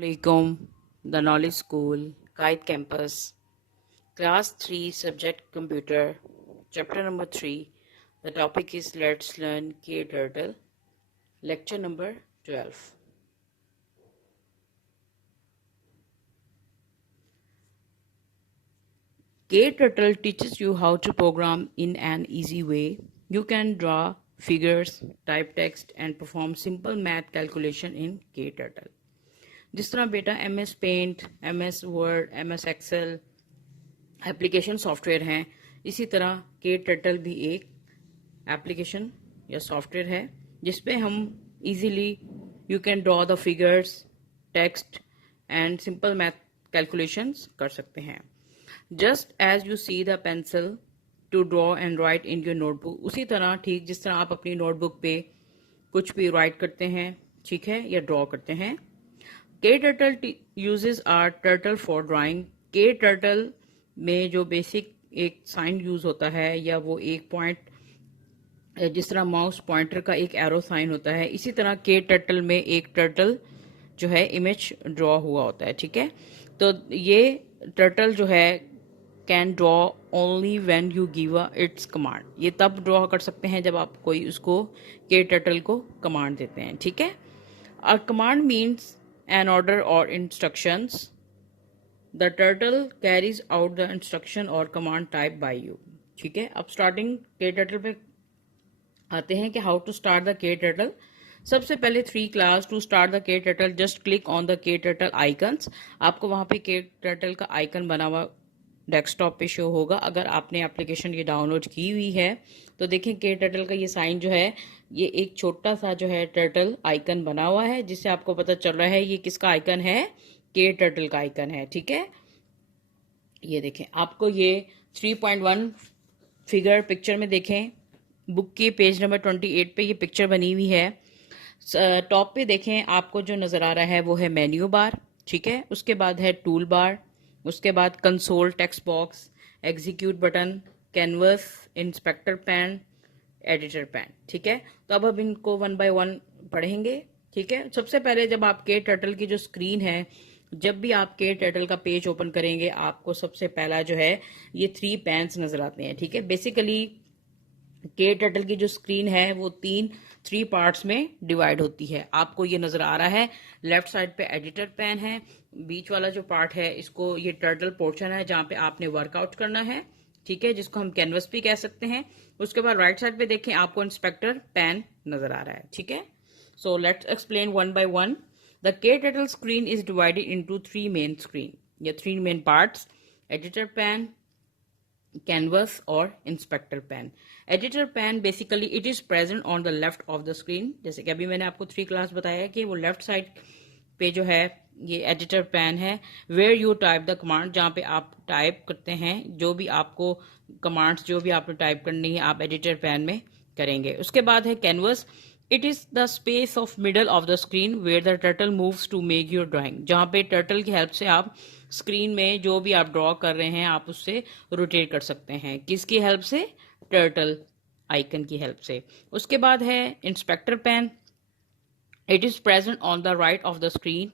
Assalamualaikum, the Knowledge School, Kite Campus, Class 3, Subject Computer, Chapter number 3. The topic is Let's Learn KTurtle, Lecture number 12. KTurtle teaches you how to program in an easy way. You can draw figures, type text, and perform simple math calculation in KTurtle. जिस तरह बेटा MS Paint, MS Word, MS Excel application software हैं, इसी तरह KTurtle भी एक application या software है जिसपे हम easily you can draw the figures, text and simple math calculations कर सकते हैं. Just as you see the pencil to draw and write in your notebook, उसी तरह ठीक जिस तरह आप अपनी नोटबुक पे कुछ भी राइट करते हैं, ठीक है, या ड्रॉ करते हैं. KTurtle uses our turtle for drawing. KTurtle में जो बेसिक एक साइन यूज होता है या वो एक पॉइंट, जिस तरह माउस पॉइंटर का एक एरो साइन होता है, इसी तरह KTurtle में एक टर्टल जो है इमेज ड्रॉ हुआ होता है. ठीक है, तो ये टर्टल जो है can draw only when you give its command. ये तब ड्रॉ कर सकते हैं जब आप कोई उसको KTurtle को कमांड देते हैं. ठीक है, a command means an order or instructions. The turtle carries out the instruction or command typed by you. ठीक है, अब स्टार्टिंग KTurtle पे आते हैं कि how to start the KTurtle. सबसे पहले 3 class to start the KTurtle, just click on the KTurtle icons. आपको वहां पे KTurtle का आइकन बना हुआ डेस्कटॉप पे शो होगा. अगर आपने एप्लीकेशन ये डाउनलोड की हुई है तो देखें KTurtle का ये साइन जो है, ये एक छोटा सा जो है टर्टल आइकन बना हुआ है, जिससे आपको पता चल रहा है ये किसका आइकन है, KTurtle का आइकन है. ठीक है, ये देखें, आपको ये 3.1 फिगर पिक्चर में देखें, बुक की पेज नंबर 28 पे ये पिक्चर बनी हुई है. टॉप पे देखें, आपको जो नजर आ रहा है वो है मेन्यू बार. ठीक है, उसके बाद है टूल बार, उसके बाद console, text box, execute button, canvas, inspector pane, editor pan. ठीक है, तो अब हम इनको 1 बाय 1 पढ़ेंगे. ठीक है, सबसे पहले जब आप KTurtle की जो स्क्रीन है, जब भी आप KTurtle का पेज ओपन करेंगे, आपको सबसे पहला जो है ये 3 पैन्स नजर आते हैं. ठीक है, बेसिकली KTurtle की जो स्क्रीन है वो 3 पार्ट्स में डिवाइड होती है. आपको ये नजर आ रहा है, लेफ्ट साइड पे एडिटर पैन है, बीच वाला जो पार्ट है इसको ये टर्टल पोर्शन है जहां पे आपने वर्कआउट करना है. ठीक है, जिसको हम कैनवस भी कह सकते हैं. उसके बाद राइट साइड पे देखें, आपको इंस्पेक्टर पैन नजर आ रहा है. ठीक है, so let's explain 1 by 1. The KTurtle screen is divided into 3 main screen या 3 main parts: editor pane, canvas और inspector pane. Editor pane basically it is present on the left of the screen. जैसे कि अभी मैंने आपको 3 class बताया कि वो लेफ्ट साइड पे जो है ये एडिटर पैन है, where you type the command, जहाँ पे आप टाइप करते हैं जो भी आपको कमांड्स जो भी आपने टाइप करनी है आप एडिटर पैन में करेंगे. उसके बाद है canvas. It is the space of middle of the screen where the turtle moves to make your drawing, जहाँ पे टर्टल की हेल्प से आप स्क्रीन में जो भी आप ड्रॉ कर रहे हैं आप उससे रोटेट कर सकते हैं. किसकी हेल्प से? टर्टल आइकन की हेल्प से. उसके बाद है inspector pan. It is present on the right of the screen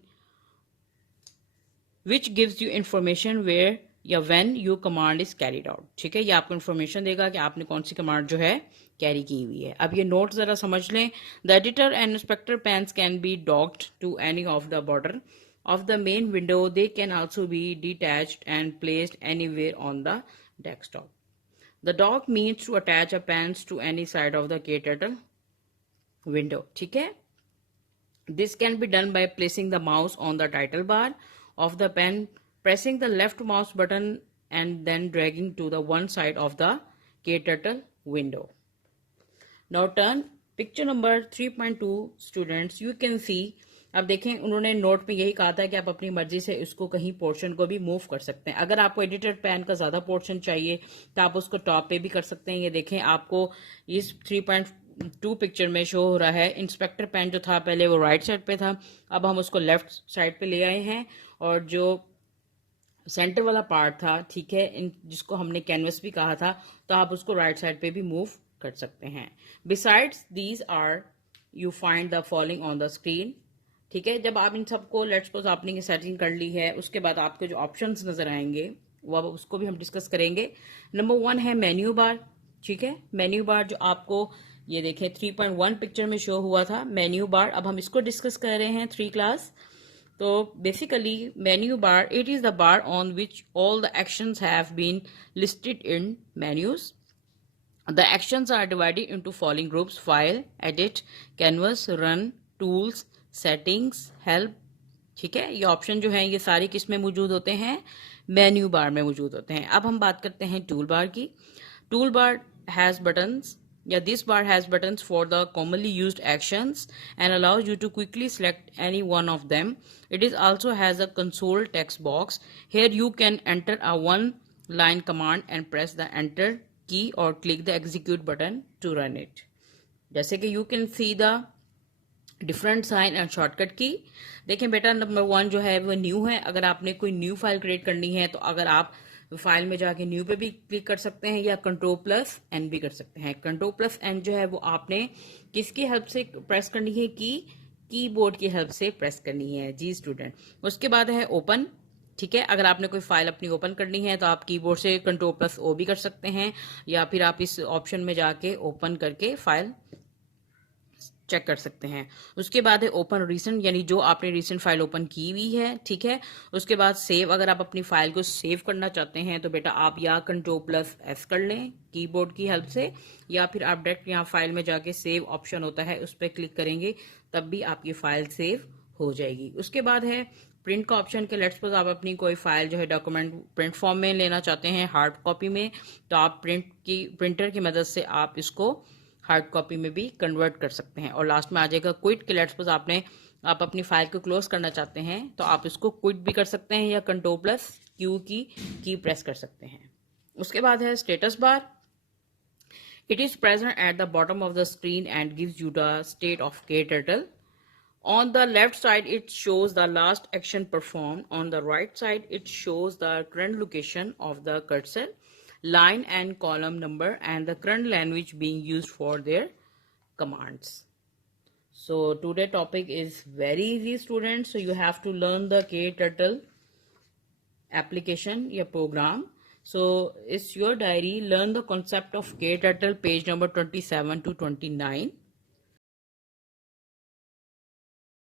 which gives you information where या when your command is carried out. ठीक है, ये आपको इन्फॉर्मेशन देगा कि आपने कौन सी कमांड जो है कैरी की हुई है. अब ये नोट जरा समझ लें. The editor and inspector panes can be docked to any of the border of the main window. They can also be detached and placed anywhere on the desktop. The dock means to attach a pens to any side of the KTurtle window. ठीक है, this can be done by placing the mouse on the title bar of the pen, pressing the left mouse button and then dragging to the one side of the KTurtle window. Now turn picture number 3.2 students. You can see, अब देखें उन्होंने note में यही कहा था कि आप अपनी मर्जी से इसको कहीं पोर्शन को भी मूव कर सकते हैं. अगर आपको एडिटर पैन का ज्यादा पोर्शन चाहिए तो आप उसको टॉप पे भी कर सकते हैं. ये देखें, आपको इस 3.2 पिक्चर में शो हो रहा है इंस्पेक्टर पैन जो था पहले वो राइट साइड पे था, अब हम उसको लेफ्ट साइड पे ले आए हैं, और जो सेंटर वाला पार्ट था, ठीक है, जिसको हमने कैनवस भी कहा था, तो आप उसको राइट साइड पे भी मूव कर सकते हैं. Besides these are you find the following on the screen. ठीक है, जब आप इन सबको लेट्स सपोज आपने सेटिंग कर ली है, उसके बाद आपके जो ऑप्शंस नजर आएंगे वो अब उसको भी हम डिस्कस करेंगे। नंबर 1 है मेन्यू बार। ठीक है, मेन्यू बार जो आपको ये देखें 3.1 पिक्चर में शो हुआ था मेन्यू बार, अब हम इसको डिस्कस कर रहे हैं 3 क्लास। तो basically menu bar, it is the bar on which all the actions have been listed in menus. The actions are divided into following groups: file, edit, canvas, run, tools, settings, help। ठीक है, ये option जो है ये सारे किस में मौजूद होते हैं? मेन्यू बार में मौजूद होते हैं। अब हम बात करते हैं टूल बार की। टूल बार हैज बटन्स, या this bar has buttons for the commonly used actions and allows you to quickly select any one of them. It is also has a console text box. Here you can enter a one line command and press the enter key or click the execute button to run it. जैसे कि you can see the different sign and shortcut key. देखें बेटा, number 1 जो है वो new है। अगर आपने कोई न्यू फाइल क्रिएट करनी है तो अगर आप फाइल में जाके न्यू पे भी क्लिक कर सकते हैं या कंट्रोल+N भी कर सकते हैं। कंट्रोल+N जो है वो आपने किसकी हेल्प से प्रेस करनी है? कीबोर्ड की हेल्प से प्रेस करनी है जी स्टूडेंट। उसके बाद है ओपन। ठीक है, अगर आपने कोई फाइल अपनी ओपन करनी है तो आप कीबोर्ड से कंट्रोल+O भी कर सकते हैं, या फिर आप इस ऑप्शन में जाके ओपन करके फाइल चेक कर सकते हैं। उसके बाद है ओपन रिसेंट, यानी जो आपने रिसेंट फाइल ओपन की हुई है। ठीक है, उसके बाद सेव। अगर आप अपनी फाइल को सेव करना चाहते हैं तो बेटा आप या कंट्रोल+S कर लें कीबोर्ड की हेल्प से, या फिर आप डायरेक्ट यहाँ फाइल में जाके सेव ऑप्शन होता है उस पर क्लिक करेंगे तब भी आपकी फाइल सेव हो जाएगी। उसके बाद है प्रिंट का ऑप्शन के लेट्स सपोज आप अपनी कोई फाइल जो है डॉक्यूमेंट प्रिंट फॉर्म में लेना चाहते हैं, हार्ड कॉपी में, तो आप प्रिंटर की मदद से आप इसको हार्ड कॉपी में भी कन्वर्ट कर सकते हैं। और लास्ट में आ जाएगा क्विट के लेट्स सपोज आप अपनी फाइल को क्लोज करना चाहते हैं तो आप इसको क्विट भी कर सकते हैं या कंट्रोल+Q की प्रेस कर सकते हैं। उसके बाद है status bar. It is present at the bottom of the screen and gives you the state of KTurtle. On the left side, it shows the last action performed. On the right side, it shows the current location of the cursor, line and column number, and the current language being used for their commands. So today's topic is very easy, students. So you have to learn the KTurtle application, your program. So it's your diary. Learn the concept of KTurtle, page number 27 to 29.